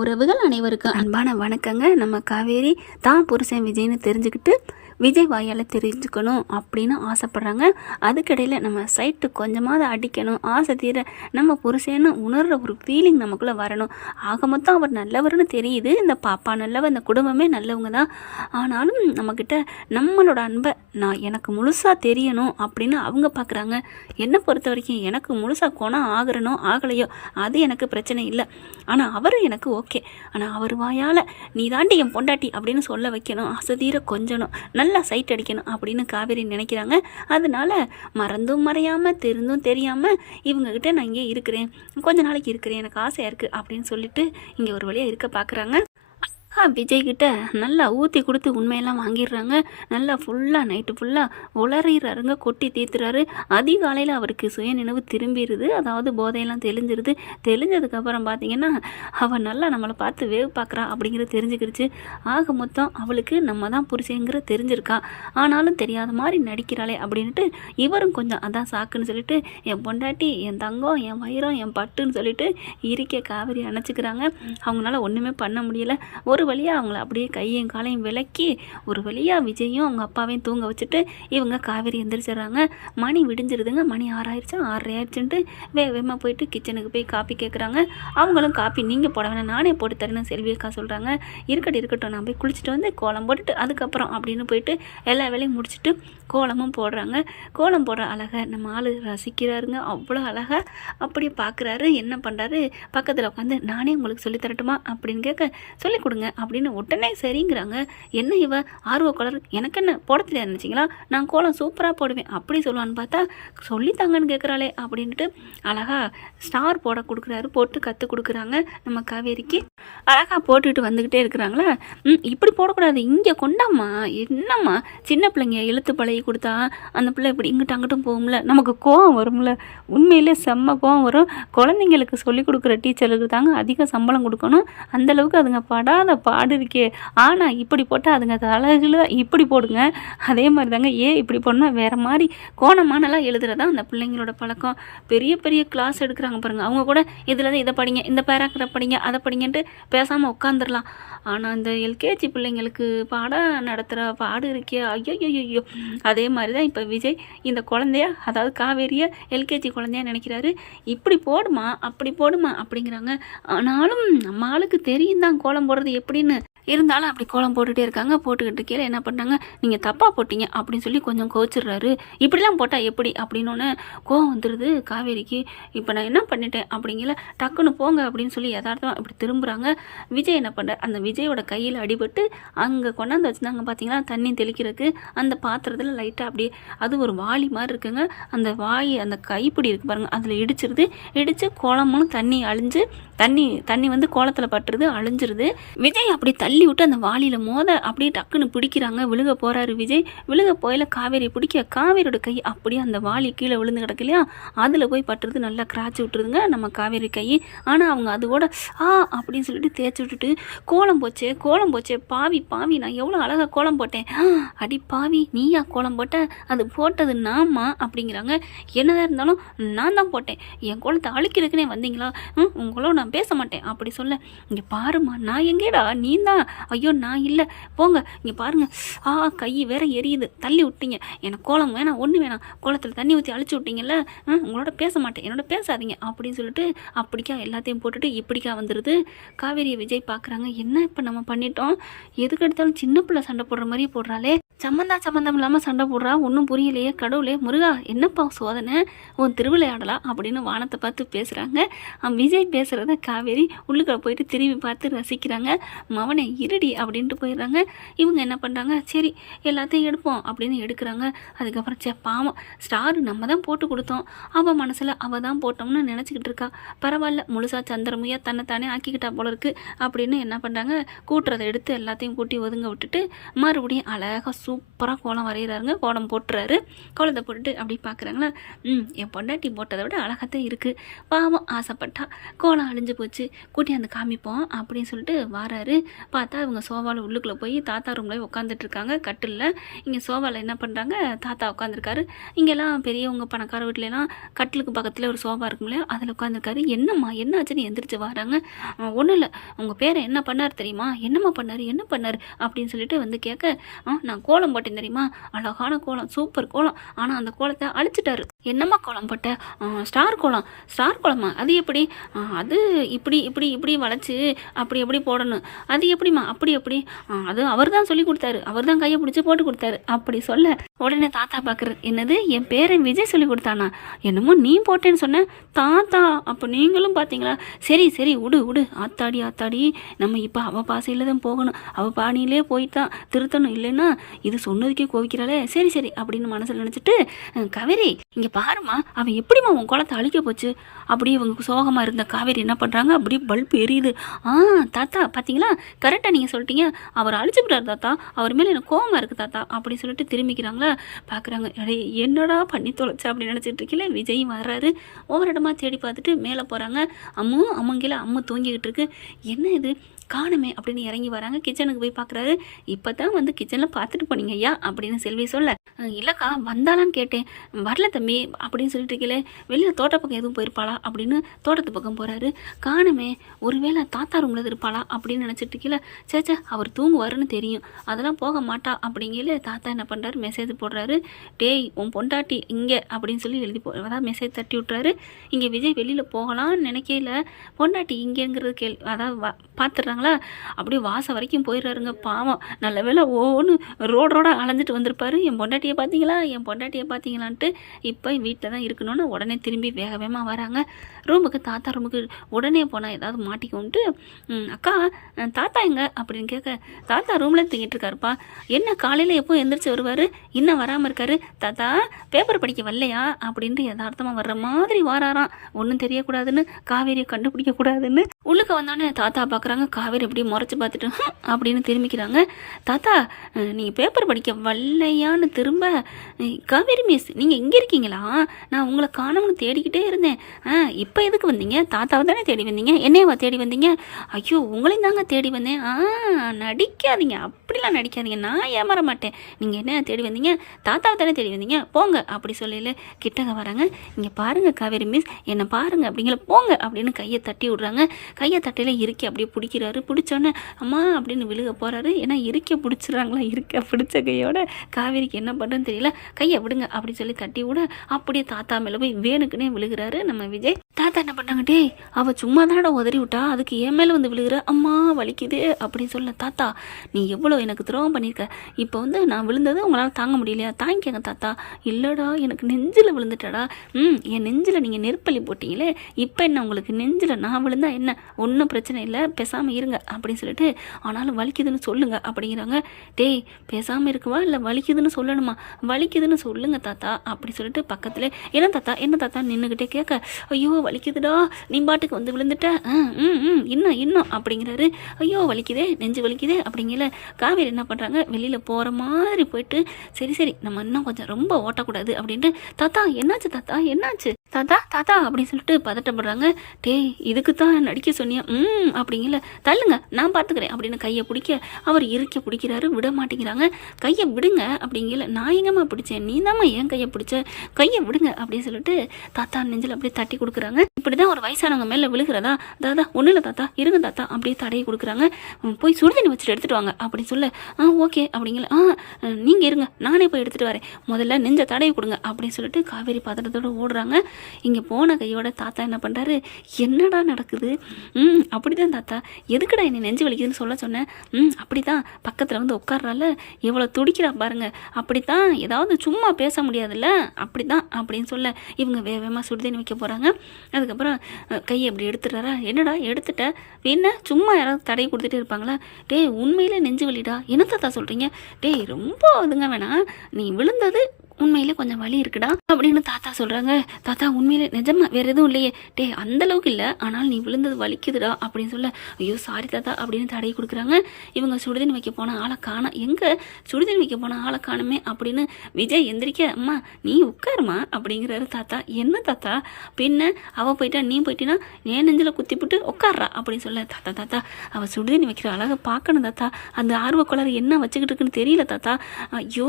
உறவுகள் அனைவருக்கும் அன்பான வணக்கங்க. நம்ம காவேரி தான் புருஷன் விஜய்னு தெரிஞ்சுக்கிட்டு விஜய் வாயால் தெரிஞ்சுக்கணும் அப்படின்னு ஆசைப்பட்றாங்க. அதுக்கிடையில் நம்ம சைட்டு கொஞ்சமாவது அடிக்கணும், ஆசை தீர நம்ம புருஷன்னு உணர்கிற ஒரு ஃபீலிங் நமக்குள்ளே வரணும். ஆக மொத்தம் அவர் நல்லவர்னு தெரியுது, இந்த பாப்பா நல்லவர், இந்த குடும்பமே நல்லவங்க தான். ஆனாலும் நம்மக்கிட்ட நம்மளோட அன்பை எனக்கு முழுசாக தெரியணும் அப்படின்னு அவங்க பார்க்குறாங்க. என்னை பொறுத்த வரைக்கும் எனக்கு முழுசாக குணம் ஆகிறனோ ஆகலையோ அது எனக்கு பிரச்சனை இல்லை. ஆனால் அவர் எனக்கு ஓகே. ஆனால் அவர் வாயால் நீ தாண்டி என் பொண்டாட்டி அப்படின்னு சொல்ல வைக்கணும், அசதீர கொஞ்சணும், நல்லா சைட் அடிக்கணும் அப்படின்னு காவேரி நினைக்கிறாங்க. அதனால மறந்தும் மறையாமல் தெரிந்தும் தெரியாமல் இவங்ககிட்ட நான் இங்கே இருக்கிறேன், கொஞ்ச நாளைக்கு இருக்கிறேன், எனக்கு ஆசையாக இருக்குது அப்படின்னு சொல்லிட்டு இங்கே ஒரு வழியாக இருக்க பார்க்குறாங்க. விஜய்கிட்ட நல்லா ஊற்றி கொடுத்து உண்மையெல்லாம் வாங்கிடுறாங்க. நல்லா ஃபுல்லாக நைட்டு ஃபுல்லாக உளறிறாருங்க, கொட்டி தீர்த்துறாரு. அதிகாலையில் அவருக்கு சுய நினைவு திரும்பிடுது, அதாவது போதையெல்லாம் தெளிஞ்சிருது. தெளிஞ்சதுக்கப்புறம் பார்த்திங்கன்னா அவள் நல்லா நம்மளை பார்த்து வேவு பார்க்குறா அப்படிங்கிறது தெரிஞ்சுக்கிடுச்சு. ஆக மொத்தம் அவளுக்கு நம்ம தான் புரிசைங்கிற தெரிஞ்சிருக்கா, ஆனாலும் தெரியாத மாதிரி நடிக்கிறாளே அப்படின்ட்டு இவரும் கொஞ்சம் அதான் சாக்குன்னு சொல்லிட்டு என் பொண்டாட்டி, என் தங்கம், என் வைரம், என் பட்டுன்னு சொல்லிட்டு இருக்க காவேரி அணைச்சிக்கிறாங்க. அவங்களால ஒன்றுமே பண்ண முடியலை. ஒரு வழியாக அவங்கள அப்படியே கையும் காலையும் விளக்கி ஒரு வழியாக விஜயும் அவங்க அப்பாவையும் தூங்க வச்சுட்டு இவங்க காவேரி எந்திரிச்சிடுறாங்க. மணி விடிஞ்சிருதுங்க. மணி 6 ஆயிடுச்சா, 6:30 ஆயிடுச்சுன்ட்டு வேகமாக போயிட்டு கிச்சனுக்கு போய் காப்பி கேட்குறாங்க. அவங்களும் காப்பி நீங்கள் போட வேணாம், நானே போட்டு தரேன்னு செல்வியக்கா சொல்கிறாங்க. இருக்கட்டும் நான் போய் குளிச்சுட்டு வந்து கோலம் போட்டுட்டு அதுக்கப்புறம் அப்படின்னு போயிட்டு எல்லா வேலையும் முடிச்சுட்டு கோலமும் போடுறாங்க. கோலம் போடுற அழகை நம்ம ஆள் ரசிக்கிறாருங்க. அவ்வளோ அழகாக அப்படியே பார்க்குறாரு. என்ன பண்ணுறாரு, பக்கத்தில் உட்காந்து நானே உங்களுக்கு சொல்லி தரட்டுமா அப்படின்னு கேட்க சொல்லிக் கொடுங்க அப்படின்னு உடனே சரிங்கிறாங்க. என்ன இவ ஆர்வ கலர், எனக்கு என்ன போட தெரியாது நினச்சிங்களா, நான் கோலம் சூப்பராக போடுவேன் அப்படி சொல்லுவான்னு பார்த்தா சொல்லித்தாங்கன்னு கேட்குறாளே அப்படின்ட்டு அழகாக ஸ்டார் போட கொடுக்குறாரு. போட்டு கற்றுக் கொடுக்குறாங்க நம்ம காவேரிக்கு. அழகாக போட்டுக்கிட்டு வந்துக்கிட்டே இருக்கிறாங்களா. இப்படி போடக்கூடாது, இங்கே கொண்டாம்மா, என்னம்மா சின்ன பிள்ளைங்க இழுத்து பழகி கொடுத்தா அந்த பிள்ளை இப்படி இங்கிட்ட அங்கிட்டும் போகும்ல, நமக்கு கோவம் வரும்ல. உண்மையிலே செம்ம கோவம் வரும். குழந்தைங்களுக்கு சொல்லிக் கொடுக்குற டீச்சருக்கு தாங்க அதிக சம்பளம் கொடுக்கணும், அந்தளவுக்கு அதுங்க படாத பாடு இருக்கே. ஆனால் இப்படி போட்டால் அதுங்க அழகுல இப்படி போடுங்க. அதே மாதிரி தாங்க இப்படி போடணும், வேறு மாதிரி கோணமானலாம் எழுதுறதா அந்த பிள்ளைங்களோட பழக்கம். பெரிய பெரிய கிளாஸ் எடுக்கிறாங்க பாருங்கள், அவங்க கூட இதில் தான் இதை படிங்க, இந்த பேராகிராஃப் படிங்க, அதை படிங்கன்ட்டு பேசாமல் உட்காந்துடலாம். ஆனால் இந்த எல்கேஜி பிள்ளைங்களுக்கு பாடம் நடத்துகிற பாடு இருக்கே, ஐயோ. அதே மாதிரி தான் இப்போ விஜய் இந்த குழந்தைய, அதாவது காவேரியை எல்கேஜி குழந்தையா நினைக்கிறாரு. இப்படி போடுமா அப்படி போடுமா அப்படிங்கிறாங்க. ஆனாலும் நம்ம ஆளுக்கு தெரியும் தான் கோலம் போடுறது எப்படின்னு. இருந்தாலும் அப்படி கோலம் போட்டுகிட்டே இருக்காங்க. போட்டுக்கிட்டு கீழே என்ன பண்ணாங்க, நீங்கள் தப்பாக போட்டீங்க அப்படின்னு சொல்லி கொஞ்சம் கோச்சிடுறாரு. இப்படிலாம் போட்டால் எப்படி அப்படின்னு கோவம் வந்துடுது காவேரிக்கு. இப்போ நான் என்ன பண்ணிட்டேன் அப்படிங்கிற டக்குன்னு போங்க அப்படின்னு சொல்லி யதார்த்தமாக இப்படி திரும்புகிறாங்க. விஜய் என்ன பண்ணுற, அந்த விஜயோட கையில் அடிபட்டு அங்கே கொண்டாந்து வச்சுருந்தாங்க பார்த்தீங்களா தண்ணி தெளிக்கிறதுக்கு, அந்த பாத்திரத்தில் லைட்டாக அப்படியே அது ஒரு வாளி மாதிரி இருக்குங்க. அந்த வாய் அந்த கைப்பிடி இருக்குது பாருங்கள், அதில் இடிச்சிருது. இடித்து கோலமும் தண்ணி அழிஞ்சு தண்ணி வந்து கோலத்தில் பட்டுருது, அழிஞ்சிருது. விஜய் அப்படி தள்ளி விட்டு அந்த வாளியில் மோத அப்படியே டக்குன்னு பிடிக்கிறாங்க. விழுக போகிறாரு விஜய். விழுக போயில காவேரி பிடிக்க, காவேரியோட கை அப்படியே அந்த வாளி கீழே விழுந்து கிடக்கு இல்லையா, அதில் போய் பட்டுறது, நல்லா கிராச்சி விட்டுருதுங்க நம்ம காவேரி கை. ஆனால் அவங்க அது கூட அப்படின்னு சொல்லிட்டு தேய்ச்சி விட்டுட்டு கோலம் போச்சே பாவி நான் எவ்வளோ அழகாக கோலம் போட்டேன், அடி பாவி நீயா கோலம் போட்ட, அது போட்டது நாமா அப்படிங்கிறாங்க. என்னதான் இருந்தாலும் நான் தான் போட்டேன், என் கோலத்தை அழிக்கிறதுக்குனே வந்தீங்களா, உங்களோ நான் பேச மாட்டேன் அப்படி சொல்ல. இங்கே பாருமா, நான் எங்கேடா, நீ தான், ஐயோ நான் இல்லை, போங்க இங்கே பாருங்க, கை வேற எரியுது, தள்ளி விட்டீங்க, எனக்கு கோலம் வேணாம், ஒன்று வேணாம், கோலத்தில் தண்ணி ஊற்றி அழிச்சு விட்டீங்கல்ல, உங்களோட பேச மாட்டேன், என்னோட பேசாதீங்க அப்படின்னு சொல்லிட்டு அப்படிக்கா எல்லாத்தையும் போட்டுட்டு இப்படிக்கா வந்துடுது. காவேரியை விஜய் பார்க்குறாங்க. என்ன இப்போ நம்ம பண்ணிட்டோம், எதுக்கு எடுத்தாலும் சின்ன பிள்ளை சண்டை போடுற மாதிரி போடுறாளே, சம்மந்தம் இல்லாமல் சண்டை போடுறா, ஒன்றும் புரியலையே, கடவுளே முருகா என்னப்பா சோதனை, உன் திருவிளையாடலாம் அப்படின்னு வானத்தை பார்த்து பேசுகிறாங்க. விஜய் பேசுகிறத காவேரி உள்ளுக்குள்ள போயிட்டு திரும்பி பார்த்து ரசிக்கிறாங்க. மவனை இருடி அப்படின்ட்டு போயிடுறாங்க. இவங்க என்ன பண்ணுறாங்க, சரி எல்லாத்தையும் எடுப்போம் அப்படின்னு எடுக்கிறாங்க. அதுக்கப்புறம் பாவம் ஸ்டார் நம்ம தான் போட்டு கொடுத்தோம், அவள் மனசில் அவள் தான் போட்டோம்னு நினச்சிக்கிட்டு இருக்கா. பரவாயில்ல, முழுசாக சந்திரமுயா தன்னைத்தானே ஆக்கிக்கிட்டா போல இருக்குது அப்படின்னு என்ன பண்ணுறாங்க, கூட்டுறதை எடுத்து எல்லாத்தையும் கூட்டி ஒதுங்க விட்டுட்டு மறுபடியும் அழகாக சூப்பராக கோலம் வரைகிறாருங்க. கோலம் போட்டுறாரு. கோலத்தை போட்டுட்டு அப்படி பார்க்குறாங்களா, என் பொண்டாட்டி போட்டதை விட அழகாத்தான் இருக்குது, பாவம் ஆசைப்பட்டா, கோலம் அழிஞ்சு போச்சு, கூட்டியாந்து காமிப்போம் அப்படின்னு சொல்லிட்டு வாராரு. பார்த்தா இவங்க சோபாவில் உள்ளுக்குள்ளே போய் தாத்தா ரூமில் உட்காந்துட்டு இருக்காங்க. கட்டிலில் இங்கே சோபாவில் என்ன பண்ணுறாங்க, தாத்தா உட்காந்துருக்காரு. இங்கெல்லாம் பெரியவங்க பணக்கார வீட்லலாம் கட்டிலுக்கு பக்கத்தில் ஒரு சோபா இருக்கும் இல்லையா, அதில் உட்காந்துருக்காரு. என்னம்மா என்ன ஆச்சுன்னு எந்திரிச்சு வராங்க. ஒன்றும் இல்லை, உங்கள் பேரை என்ன பண்ணார் தெரியுமா, என்னம்மா பண்ணார் என்ன பண்ணார் அப்படின்னு சொல்லிட்டு வந்து கேட்க, நான் கோலம் போட்டேன் தெரியுமா, அழகான கோலம், சூப்பர் கோலம், ஆனால் அந்த கோலத்தை அழிச்சிட்டாரு. என்னம்மா கோலம் போட்ட, ஸ்டார் கோலம். ஸ்டார் கோலமா, அது எப்படி, அது இப்படி இப்படி இப்படி வளைச்சி அப்படி எப்படி போடணும், அது எப்படிம்மா அப்படி எப்படி, அது அவர் தான் சொல்லி கொடுத்தாரு, அவர் தான் கையை பிடிச்சி போட்டு கொடுத்தாரு அப்படி சொல்ல, உடனே தாத்தா பார்க்குறது, என்னது என் பேரன் விஜய் சொல்லி கொடுத்தானா, என்னமோ நீ போட்டேன்னு சொன்ன தாத்தா, அப்போ நீங்களும் பார்த்தீங்களா, சரி சரி விடு விடு, ஆத்தாடி ஆத்தாடி, நம்ம இப்போ அவள் பாசையில் தான் போகணும், அவள் பாணியிலே போய்தான் திருத்தணும், இல்லைன்னா இது சொன்னதுக்கே கோவிக்கிறாளே, சரி சரி அப்படின்னு மனசில் நினச்சிட்டு, காவேரி இங்கே பாருமா, அவன் எப்படிம்மா உன் குளத்தை அழிக்க போச்சு, அப்படியே இவங்க சோகமாக இருந்த காவேரி என்ன பண்ணுறாங்க, அப்படியே பல்ப் எரியுது. தாத்தா பார்த்தீங்களா, கரெக்டாக நீங்கள் சொல்லிட்டீங்க, அவர் அழிச்சுக்கிட்டார் தாத்தா, அவர் மேலே எனக்கு கோவமாக இருக்குது தாத்தா அப்படி சொல்லிட்டு திரும்பிக்கிறாங்களா. பார்க்குறாங்க, அடே என்னடா பண்ணி தொலைச்சா அப்படின்னு நினச்சிட்டு இருக்கீங்களே. விஜயும் வர்றாரு. ஒவ்வொரு இடமா தேடி பார்த்துட்டு மேலே போகிறாங்க. அம்முங்கில அம்மு தூங்கிக்கிட்டு இருக்கு. என்ன இது காணுமே அப்படின்னு இறங்கி வராங்க. கிச்சனுக்கு போய் பார்க்குறாரு. இப்போ தான் வந்து கிச்சனில் பார்த்துட்டு போனீங்க ஐயா அப்படின்னு செல்வி சொல்ல, இல்லைக்கா வந்தாலான்னு கேட்டேன், வரல தம்பி அப்படின்னு சொல்லிட்டு இருக்கீங்களே, வெளியில் தோட்ட பக்கம் எதுவும் போயிருப்பாளா அப்படின்னு தோட்டத்து பக்கம் போகிறாரு. காணுமே, ஒருவேளை தாத்தா ரூமில் இருப்பாளா அப்படின்னு நினச்சிட்டு இருக்கீங்கள, சேச்சா அவர் தூங்குவாருன்னு தெரியும், அதெல்லாம் போக மாட்டா அப்படிங்கல தாத்தா என்ன பண்ணுறாரு, மெசேஜ் போடுறாரு. டேய் உன் பொண்டாட்டி இங்கே அப்படின்னு சொல்லி எழுதி அதாவது மெசேஜ் தட்டி விட்றாரு. இங்கே விஜய் வெளியில் போகலான்னு நினைக்கல, பொண்டாட்டி இங்கேங்கிறது அதாவது பார்த்துட்றாங்களா, அப்படியே வாசம் வரைக்கும் போயிடுறாருங்க. பாவம், நல்ல வேலை ஓன்னு ரோட அலைஞ்சிட்டு வந்திருப்பாரு. என் பொண்டாட்டியை பார்த்தீங்களா என் பொண்டாட்டியை பார்த்தீங்களான்ட்டு இப்போ வீட்டில் தான் இருக்கணும்னு உடனே திரும்பி வேக வேகமாக வராங்க ரூமுக்கு. தாத்தா ரூமுக்கு உடனே போனால் ஏதாவது மாட்டிக்கோன்ட்டு, அக்கா தாத்தா எங்க அப்படின்னு கேட்க, தாத்தா ரூமில் தூங்கிட்டு இருக்காருப்பா, என்ன காலையில் எப்போ எந்திரிச்சு வருவார், இன்னும் வராமல் இருக்காரு, தாத்தா பேப்பர் படிக்க வரலையா அப்படின்ட்டு யதார்த்தமாக வர்ற மாதிரி வாராராம். ஒன்றும் தெரியக்கூடாதுன்னு, காவேரியை கண்டுபிடிக்கக்கூடாதுன்னு. உள்ளுக்க வந்தோடனே தாத்தா பார்க்குறாங்க, காவேரி எப்படி முறைச்சி பார்த்துட்டு அப்படின்னு திரும்பிக்கிறாங்க. தாத்தா நீங்கள் பேப்பர் படிக்க வரலையான்னு திரும்ப, காவேரி மிஸ் நீங்கள் இங்கே இருக்கீங்களா, நான் உங்களை காணோம்னு தேடிக்கிட்டே இருந்தேன், இப்போ எதுக்கு வந்தீங்க, தாத்தாவை தானே தேடி வந்தீங்க, என்னையவா தேடி வந்தீங்க, ஐயோ உங்களையும் தாங்க தேடி வந்தேன், நடிக்காதீங்க அப்படிலாம் நடிக்காதீங்க, நான் ஏமாற மாட்டேன், நீங்கள் என்ன தேடி வந்தீங்க, தாத்தாவை தானே தேடி வந்தீங்க, போங்க அப்படி சொல்லல கிட்டக வராங்க. இங்கே பாருங்கள் காவேரி மிஸ் என்னை பாருங்கள் அப்படிங்கிற, போங்க அப்படின்னு கையை தட்டி விட்றாங்க. கையை தட்டையில் இருக்கி அப்படியே பிடிக்கிறாரு. பிடிச்சோன்னே அம்மா அப்படின்னு விழுக போகிறாரு. ஏன்னா இருக்க பிடிச்சிட்றாங்களா, இருக்க பிடிச்ச கையோட காவேரிக்கு என்ன பண்ணுறதுன்னு தெரியல. கையை விடுங்க அப்படின்னு சொல்லி தட்டி விட அப்படியே தாத்தா மேலே போய் வேணுக்குன்னே விழுகிறாரு நம்ம விஜய். தாத்தா என்ன பண்ணாங்க, டேய் அவள் சும்மா தானடா உதறி விட்டா, அதுக்கு என் மேலே வந்து விழுகிற, அம்மா வலிக்குது அப்படின்னு சொல்ல, தாத்தா நீ எவ்வளோ எனக்கு துரோகம் பண்ணியிருக்க, இப்போ வந்து நான் விழுந்தது உங்களால் தாங்க முடியலையா, தாங்கிக்கங்க தாத்தா. இல்லைடா எனக்கு நெஞ்சில் விழுந்துட்டாடா, என் நெஞ்சில் நீங்கள் நெருப்பள்ளி போட்டிங்களே, இப்போ என்ன உங்களுக்கு நெஞ்சில் நான் விழுந்தா என்ன, ஒன்றும் பிரச்சனை இல்லை பேசாமல் இருங்க அப்படின்னு சொல்லிட்டு, ஆனாலும் வலிக்குதுன்னு சொல்லுங்க அப்படிங்கிறாங்க. டேய் பேசாமல் இருக்குவா இல்லை வலிக்குதுன்னு சொல்லணுமா, வலிக்குதுன்னு சொல்லுங்க தாத்தா அப்படி சொல்லிட்டு பக்கத்தில், என்ன தாத்தா நின்றுக்கிட்டே கேட்க, ஐயோ வலிக்குதுடா நீ பாட்டுக்கு வந்து விழுந்துட்ட, இன்னும் அப்படிங்கிறாரு. ஐயோ வலிக்குதே நெஞ்சு வலிக்குதே அப்படிங்கல. காவேரி என்ன பண்ணுறாங்க, வெளியில் போகிற மாதிரி போயிட்டு, சரி நம்ம இன்னும் கொஞ்சம் ரொம்ப ஓட்டக்கூடாது அப்படின்ட்டு, தாத்தா என்னாச்சு தாத்தா என்னாச்சு தாத்தா தாத்தா அப்படின்னு சொல்லிட்டு பதட்டப்படுறாங்க. டேய் இதுக்கு தான் நடிக்க சொன்னியா, அப்படிங்கல, தள்ளுங்க நான் பார்த்துக்கிறேன் அப்படின்னு கையை பிடிக்க, அவர் இருக்க பிடிக்கிறாரு, விட மாட்டேங்கிறாங்க. கையை விடுங்க அப்படிங்கல, நான் எங்கம்மா பிடிச்சேன், நீ தாம்மா என் கையை பிடிச்ச, கையை விடுங்க அப்படின்னு சொல்லிட்டு தாத்தா நெஞ்சில் அப்படியே தட்டி கொடுக்குறாங்க. இப்படி தான் ஒரு வயசானவங்க மேலே விழுகிறதா, தாத்தா ஒன்றும் இல்லை தாத்தா இருங்க தாத்தா அப்படியே தடையை கொடுக்குறாங்க. போய் சுடுதண்ணி வச்சுட்டு எடுத்துகிட்டு வாங்க அப்படின்னு சொல்ல, ஓகே அப்படிங்கல, நீங்கள் இருங்க நானே போய் எடுத்துகிட்டு வரேன், முதல்ல நெஞ்ச தடையை கொடுங்க அப்படின்னு சொல்லிட்டு காவேரி பாத்திரத்தோடு ஓடுறாங்க. இங்கே போன கையோட தாத்தா என்ன பண்ணுறாரு, என்னடா நடக்குது, அப்படி தான் தாத்தா எதுக்குடா என்னை நெஞ்சு வலிக்குதுன்னு சொல்ல சொன்னேன், அப்படி தான் பக்கத்தில் வந்து உட்கார்றால எவ்வளோ துடிக்கிறா பாருங்க, அப்படித்தான் ஏதாவது சும்மா பேச முடியாதுல்ல அப்படி தான் அப்படின்னு சொல்ல, இவங்க வேகமாக சுடுதண்ணி வைக்க போகிறாங்க. அதுக்கப்புறம் கையை அப்படி எடுத்துடுறாரா, என்னடா எடுத்துட்ட என்ன சும்மா யாராவது தடை கொடுத்துட்டே இருப்பாங்களா, டேய் உண்மையிலே நெஞ்சு வலிடா, என்ன தாத்தா சொல்கிறீங்க, டேய் ரொம்ப இதுங்க வேணாம், நீ விழுந்தது உண்மையிலே கொஞ்சம் வலி இருக்குடா அப்படின்னு தாத்தா சொல்கிறாங்க. தாத்தா உண்மையிலே நிஜமா வேறு எதுவும் இல்லையே, டே அந்தளவுக்கு இல்லை, ஆனால் நீ விழுந்தது வலிக்குதுடா அப்படின்னு சொல்ல, ஐயோ சாரி தாத்தா அப்படின்னு தடை கொடுக்குறாங்க. இவங்க சுடுதண்ணி வைக்க போன ஆளை காணோம், எங்கே சுடுதண்ணி வைக்க போன ஆளை காணுமே அப்படின்னு விஜய் எந்திரிக்க, அம்மா நீ உட்காருமா அப்படிங்கிறாரு தாத்தா. என்ன தாத்தா பின்ன அவள் போயிட்டா நீ போயிட்டினா ஏன் நெஞ்சில் குத்தி போட்டு உட்கார்றா அப்படின்னு சொல்ல, தாத்தா தாத்தா அவள் சுடுதண்ணி வைக்கிற அழகை பார்க்கணும் தாத்தா, அந்த ஆர்வக்கோளாறு என்ன வச்சுக்கிட்டு இருக்குன்னு தெரியல தாத்தா, ஐயோ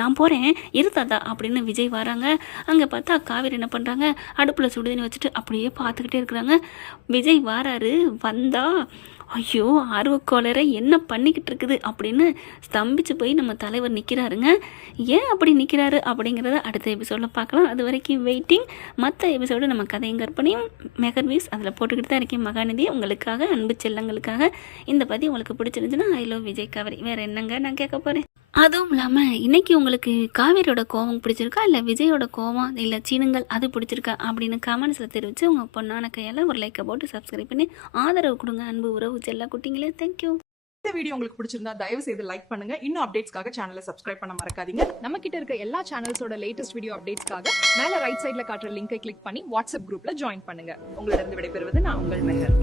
நான் போகிறேன் இரு தாத்தா அப்படின்னு விஜய் வராங்க. அங்கே பார்த்தா காவேரி என்ன பண்ணுறாங்க, அடுப்பில் சுடுதண்ணி வச்சுட்டு அப்படியே பார்த்துக்கிட்டே இருக்கிறாங்க. விஜய் வாராரு, வந்தா ஐயோ ஆர்வக்கோளரை என்ன பண்ணிக்கிட்டு இருக்குது அப்படின்னு ஸ்தம்பிச்சு போய் நம்ம தலைவர் நிற்கிறாருங்க. ஏன் அப்படி நிற்கிறாரு அப்படிங்கிறத அடுத்த எபிசோடில் பார்க்கலாம். அது வரைக்கும் வெயிட்டிங். மற்ற எபிசோடு நம்ம கதையும் கற்பனையும் மெகர்வீஸ் அதில் போட்டுக்கிட்டு தான் இருக்கேன். மகாநிதி உங்களுக்காக, அன்பு செல்லங்களுக்காக. இந்த பற்றி உங்களுக்கு பிடிச்சிருந்துச்சுன்னா ஐ லவ் விஜய் காவேரி. வேறு என்னங்க நான் கேட்க போகிறேன். அதுவும் இல்லாமல் இன்றைக்கி உங்களுக்கு காவேரியோட கோவம் பிடிச்சிருக்கா, இல்லை விஜயோட கோவம், இல்லை சீனுங்கள் அது பிடிச்சிருக்கா அப்படின்னு கமெண்ட்ஸில் தெரிவித்து உங்கள் பொண்ணான கையால் ஒரு லைக்கை போட்டு சப்ஸ்கிரைப் பண்ணி ஆதரவு கொடுங்க. அன்பு உறவு செல்ல குட்டிங்களே, தேங்க்யூ. இந்த வீடியோ உங்களுக்கு பிடிச்சிருந்தா தயவு செய்து லைக் பண்ணுங்க. இன்னும் அப்டேட்ஸ்க்காக சேனலை சப்ஸ்கிரைப் பண்ண மறக்காதீங்க. நம்ம கிட்ட இருக்க எல்லா சேனல்ஸோட லேட்டஸ்ட் வீடியோ அப்டேட்ஸ்க்காக மேல ரைட் சைடுல காட்டுற லிங்கை கிளிக் பண்ணி வாட்ஸ்அப் குரூப்ல ஜாயின் பண்ணுங்க. உங்களிடம் விடைபெறுவது நான் உங்கள் மெஹர்.